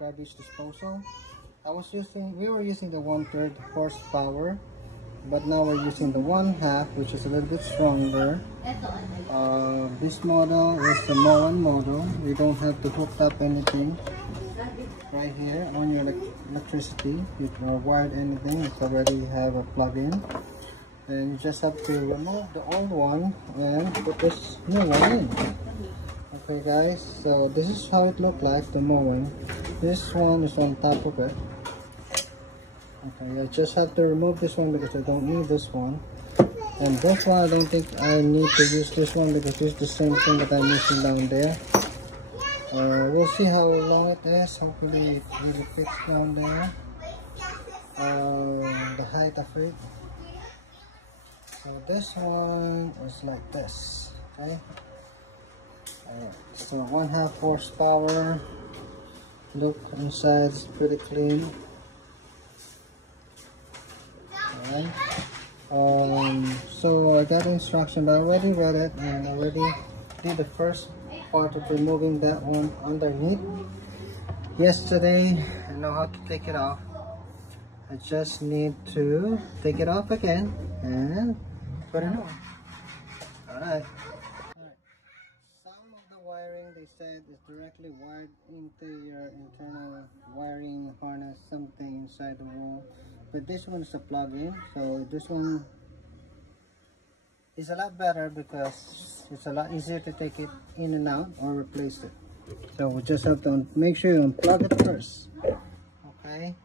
Garbage disposal. We were using the 1/3 horsepower, but now we're using the 1/2, which is a little bit stronger. This model is the Moen model. You don't have to hook up anything right here on your electricity. You can wired anything. It already have a plug-in. And you just have to remove the old one and put this new one in. Okay guys, so this is how it looked like, the Moen. This one is on top of it. Okay, I just have to remove this one because I don't need this one. And this one, I don't think I need to use this one because it's the same thing that I'm using down there. We'll see how long it is. Hopefully it really fits down there. The height of it. So this one is like this. Okay. So 1/2 horsepower. Look inside, it's pretty clean. Alright. So I got the instruction, but I already read it and already did the first part of removing that one underneath. Yesterday, I know how to take it off. I just need to take it off again and put it on. Alright. Some of the wiring, they said, is directly wired into your internal wiring harness, something inside the wall. But this one is a plug-in, so this one is a lot better because it's a lot easier to take it in and out or replace it. So we just have to make sure you unplug it first. Okay.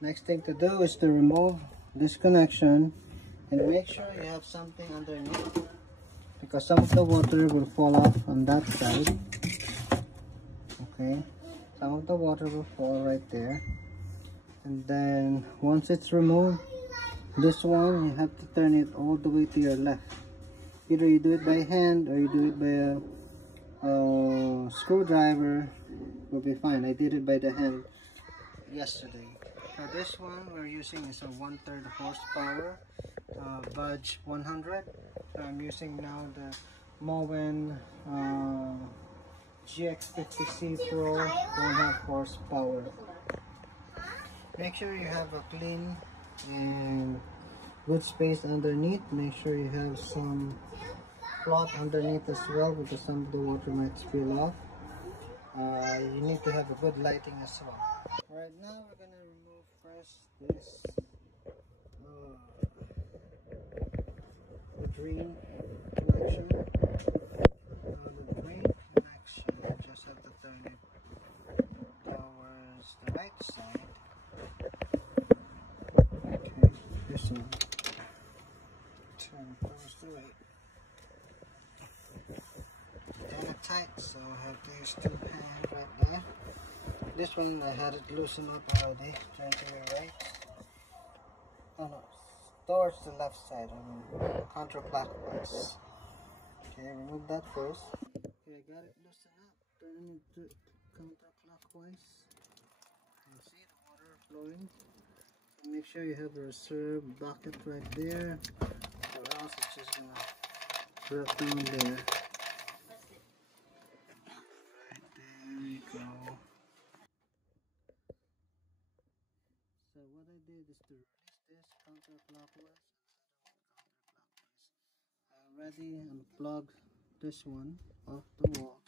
Next thing to do is to remove this connection and make sure you have something underneath, because some of the water will fall off on that side. Okay, some of the water will fall right there. And then once it's removed, this one you have to turn it all the way to your left. Either you do it by hand or you do it by a screwdriver, will be fine. I did it by the hand yesterday. So this one we're using is a 1/3 horsepower Budge 100. So I'm using now the Moen GX50C Pro 1/2 horsepower. Make sure you have a clean and good space underneath. Make sure you have some cloth underneath as well, because some of the water might spill off. You need to have a good lighting as well. Right now we're going to remove first this the green connection. The green connection, you just have to turn it towards the right side. Okay, this one. Turn it towards the right. Turn it tight, so I have to use 2 hands right there. This one I had it loosened up already. Turn to your right. Oh no, towards the left side, counterclockwise. Okay, remove that first. Okay, I got it loosened up. Turn it to counterclockwise. You see the water flowing. So make sure you have a reserve bucket right there, or else it's just gonna drop down there. Right there you go. So what I did is to release this counterclockwise. I already unplugged this one off the wall.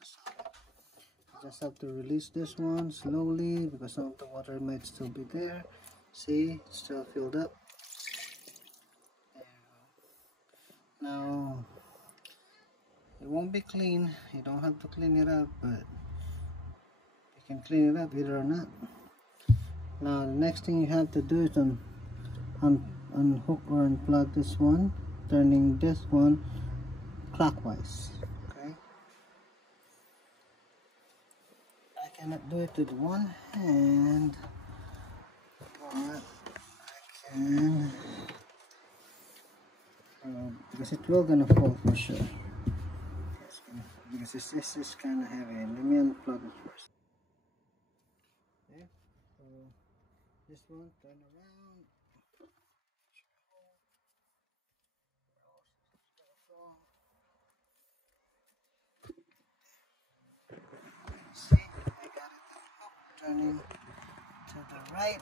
Just have to release this one slowly because some of the water might still be there. See, it's still filled up. There you go. Now, it won't be clean. You don't have to clean it up, but you can clean it up either or not. Now, the next thing you have to do is unhook or unplug this one, turning this one clockwise. I cannot do it with one hand, but I can, because it will gonna fall for sure. Because this is kind of heavy. Let me unplug it first. Okay, so this one, turn around. See, I got it tight.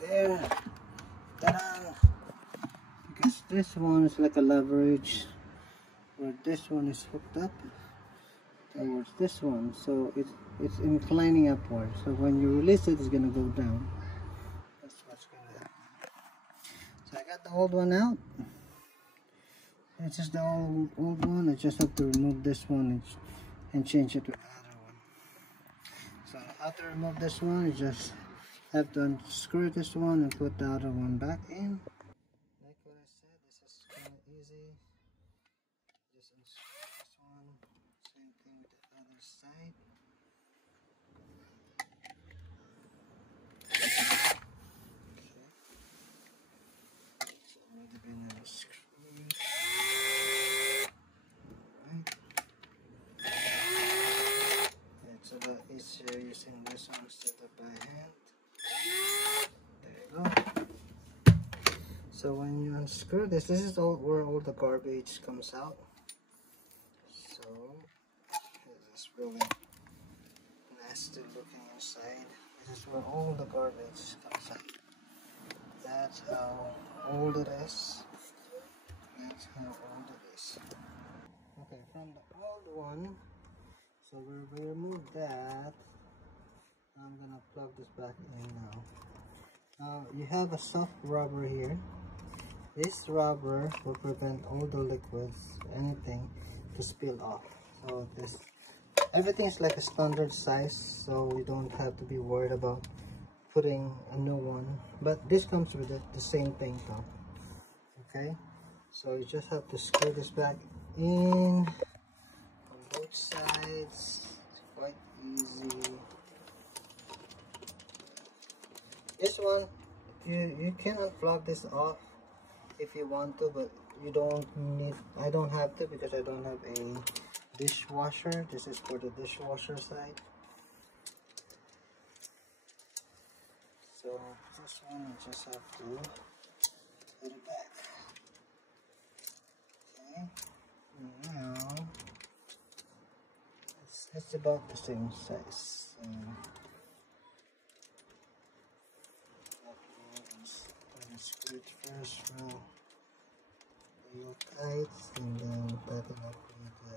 There. Ta-da! Because this one is like a leverage where this one is hooked up towards this one, so it's inclining upward. So when you release it, it's gonna go down. That's what's gonna happen. So I got the old one out. This is the old one. I just have to remove this one and change it to the other one. So how to remove this one? You just have to unscrew this one and put the other one back in. Like what I said, this is kind of easy. Just unscrew this one. Same thing with the other side. It's a lot easier using this one instead of by hand. There you go. So when you unscrew this is all where all the garbage comes out. So this is really nasty looking inside. This is where all the garbage comes out. That's how old it is. That's how old it is. Okay, from the old one, so we remove that. I'm gonna plug this back in now. You have a soft rubber here. This rubber will prevent all the liquids, anything, to spill off. So everything is like a standard size, so you don't have to be worried about putting a new one. But this comes with it, the same thing though. Okay, so you just have to screw this back in on both sides. It's quite easy. This one, you can unplug this off if you want to, but you don't need. I don't have to because I don't have a dishwasher. This is for the dishwasher side. So this one you just have to put it back. Okay. Now it's about the same size. Screw it first real tight, and then tighten up with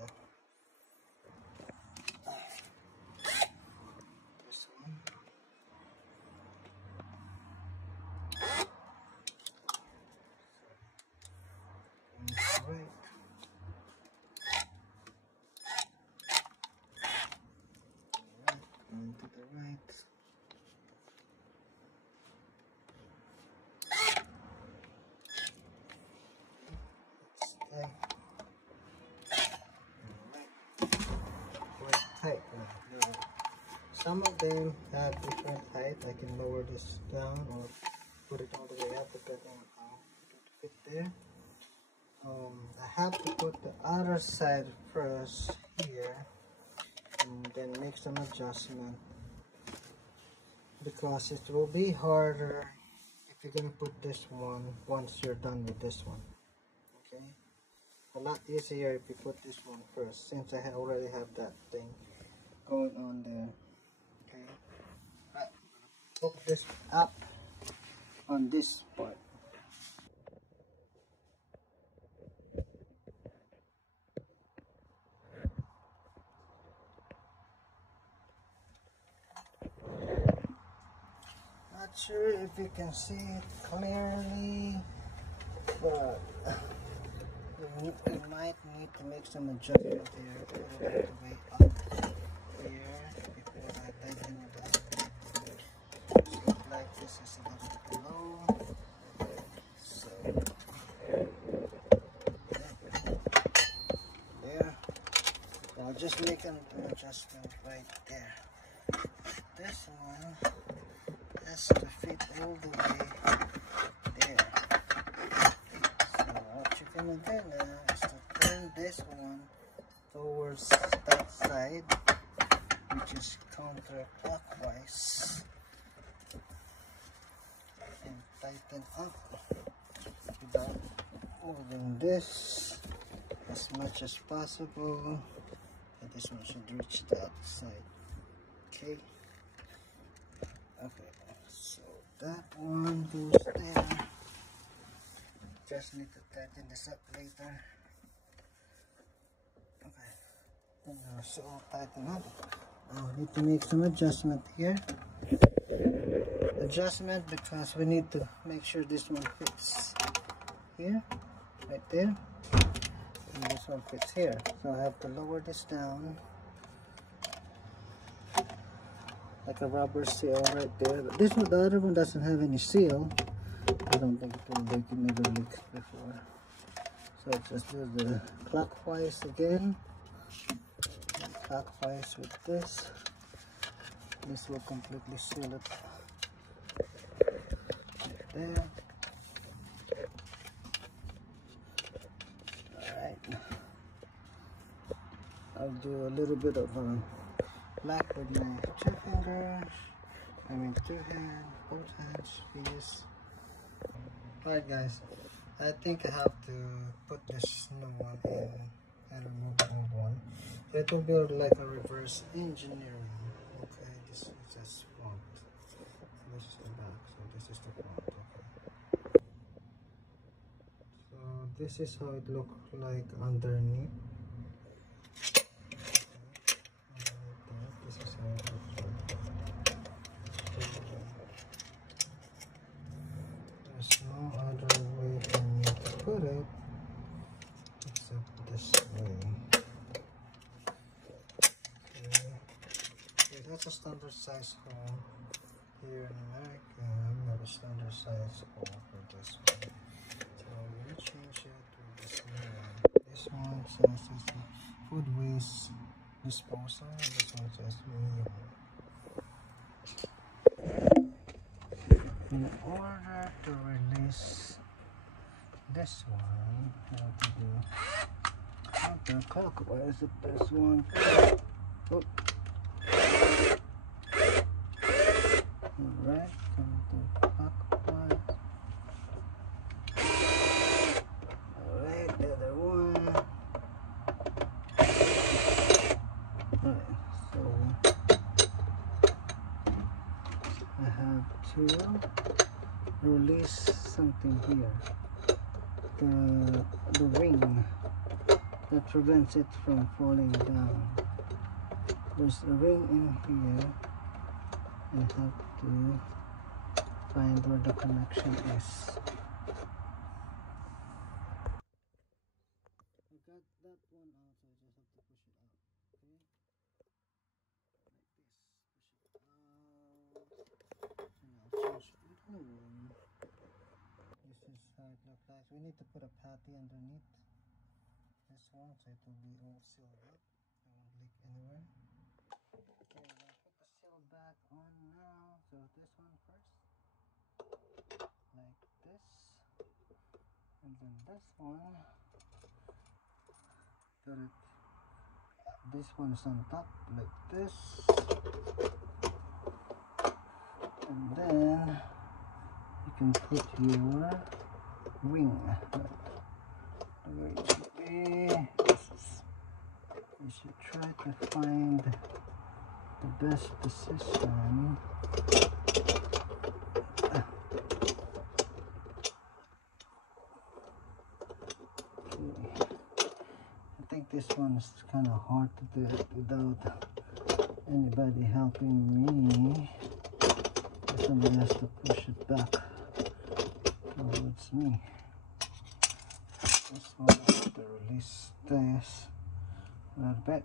this one. Right. And to the right. Height. Some of them have different height. I can lower this down or put it all the way up depending on how it fit there. I have to put the other side first here and then make some adjustment because it will be harder if you're gonna put this one once you're done with this one. Okay, a lot easier if you put this one first since I already have that thing going on there. Okay, right, hook this up on this part. Not sure if you can see it clearly, but you might need to make some adjustment there. Put it all the way up here before I tighten it up. Just look like this is a little bit low. So there. I'll just make an adjustment right there. This one has to fit all the way there. So what you're gonna do now is to turn this one towards that side, which is counterclockwise, and tighten up without moving this as much as possible, and this one should reach the outside. Okay, one goes there. Just need to tighten this up later. Okay. Now it's all tightened up. Now we need to make some adjustment here. Adjustment because we need to make sure this one fits here, right there, and this one fits here. So I have to lower this down like a rubber seal right there. But this one, the other one doesn't have any seal. I don't think it will leak. It never leaked before. So I just do the clockwise again. Clockwise with this. This will completely seal it. Right there. Alright. I'll do a little bit of black with my 2 fingers. I mean 2 hands, both hands, please. Alright guys, I think I have to put this new one in and remove the old one. So it will be like a reverse engineering. Okay, this is just front. So this is the back, so this is the front. Okay. So this is how it looks like underneath. This is how it looks like. There's no other way for me to put it except this way. Okay, that's a standard size hole. Here in America, we have a standard size hole for this one. So we change it to this one. This one says it's a food waste disposal, and this one says medium. In order to release this one, I have to do counterclockwise of this one. Oh. Alright, counterclockwise. Alright, the other one. Alright, so I have to release something here, the ring that prevents it from falling down. There's a ring in here. I have to find where the connection is. I got that one out, so I just have to push it out. Okay, like this. Push it out. And I'll change the other one. This is how it looks like. We need to put a patty underneath this one so it will be all sealed up. It won't leak anywhere. Okay, I'm gonna put the seal back on now. So this one first, like this, and then this one. Got it. This one is on top, like this, and then you can put your ring. Where it should be. You should try to find the best position. Okay. I think this one is kind of hard to do it without anybody helping me. Somebody has to push it back towards me. This one I have to release this a little bit.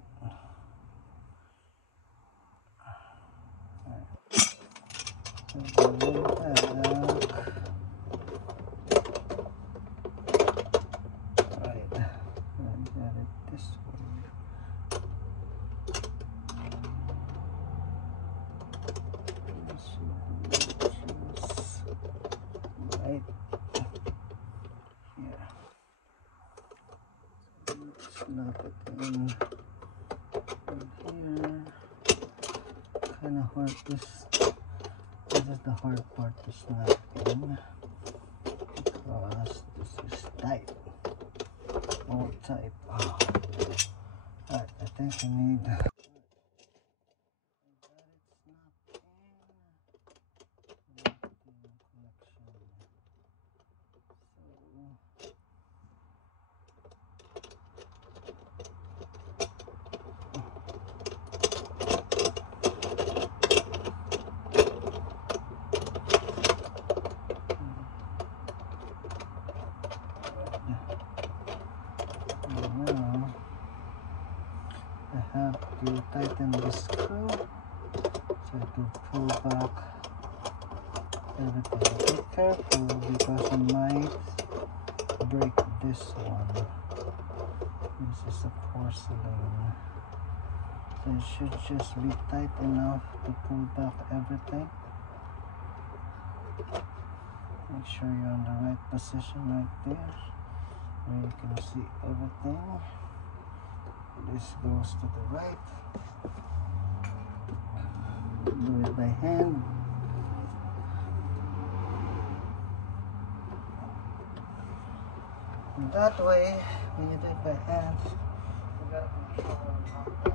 Snap it in here. Kind of hard this is the hard part to snap in because this is tight, all tight. Alright, I think I need. I got it snapped in. tighten the screw so it will pull back everything. Be careful because you might break this one. This is a porcelain, so it should just be tight enough to pull back everything. Make sure you're in the right position right there where you can see everything. This goes to the right. Do it by hand. And that way, when you do it by hand, you got control of it.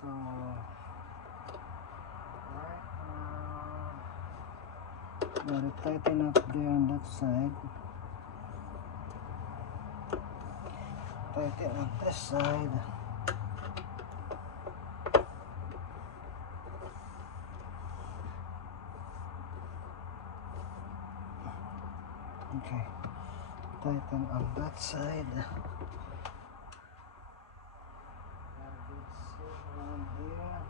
So right now, got it tighten up there on that side. Tighten up this side. Okay, tighten on that side. Got a good seal around here.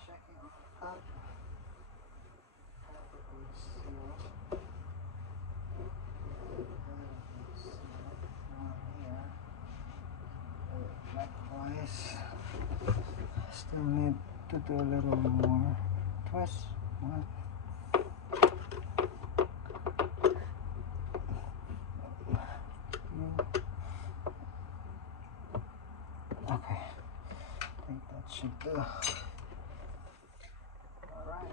Checking on top. Got a good seal. Around here. Likewise. Still need to do a little more twist. One. Okay, I think that should do. Alright.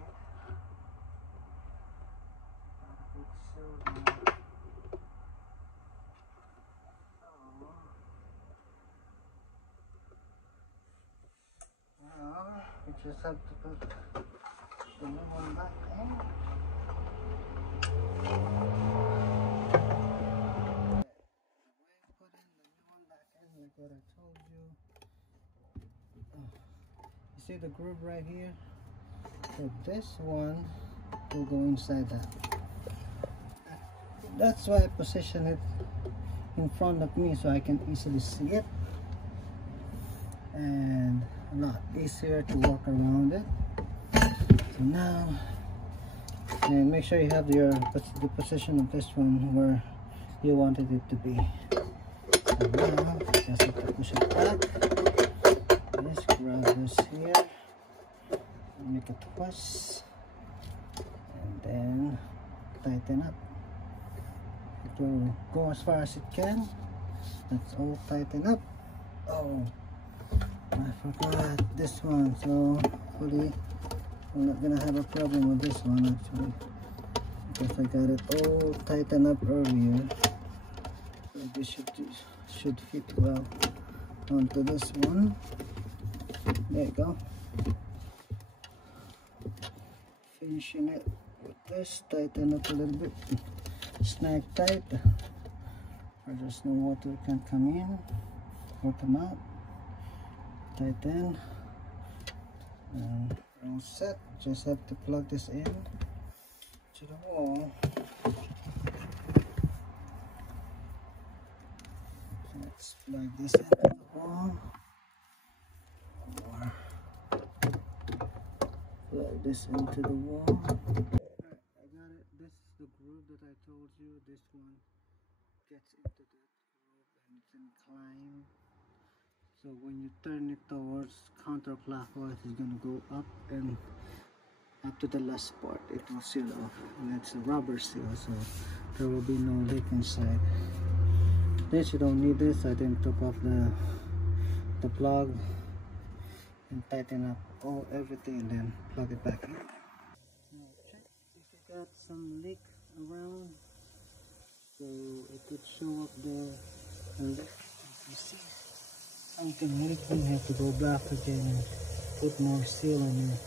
Now we just have to put the new one back in. Like what I told you. You see the groove right here? So this one will go inside that. That's why I position it in front of me so I can easily see it, and a lot easier to walk around it. So now, and make sure you have the position of this one where you wanted it to be. So now, just have to push it back. Just grab this here, make a twist, and then tighten up. It will go as far as it can. That's all tighten up. Oh, I forgot this one, so hopefully I'm not gonna have a problem with this one actually, because I got it all tightened up earlier. So this should fit well onto this one. There you go. Finishing it with this, tighten up a little bit, snag tight, where there's no water can come in or come out. Tighten, and we're all set. Just have to plug this in to the wall. Let's plug this into the wall, or plug this into the wall. Right, I got it. This is the groove that I told you. This one gets into that groove and it's inclined. So when you turn it towards counterclockwise, it's going to go up, and up to the last part it will seal off, and it's a rubber seal, so there will be no leak inside. This, you don't need this. I then took off the plug and tighten up everything, and then plug it back in. Now check if you got some leak around, so it could show up the leak. You see something leaking, you have to go back again and put more seal in it.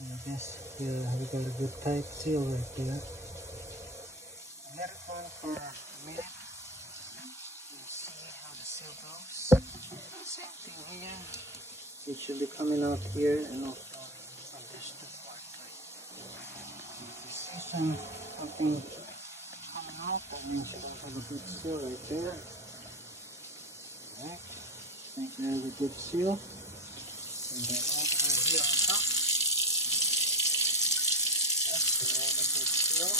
And I guess we got a good tight seal right there. Let it run for a minute and you'll see how the seal goes. Same thing here. It should be coming out here and also something coming off. That means you don't have a good seal right there. Alright. Make there's a good seal. And then all the way here on top. That's another good seal.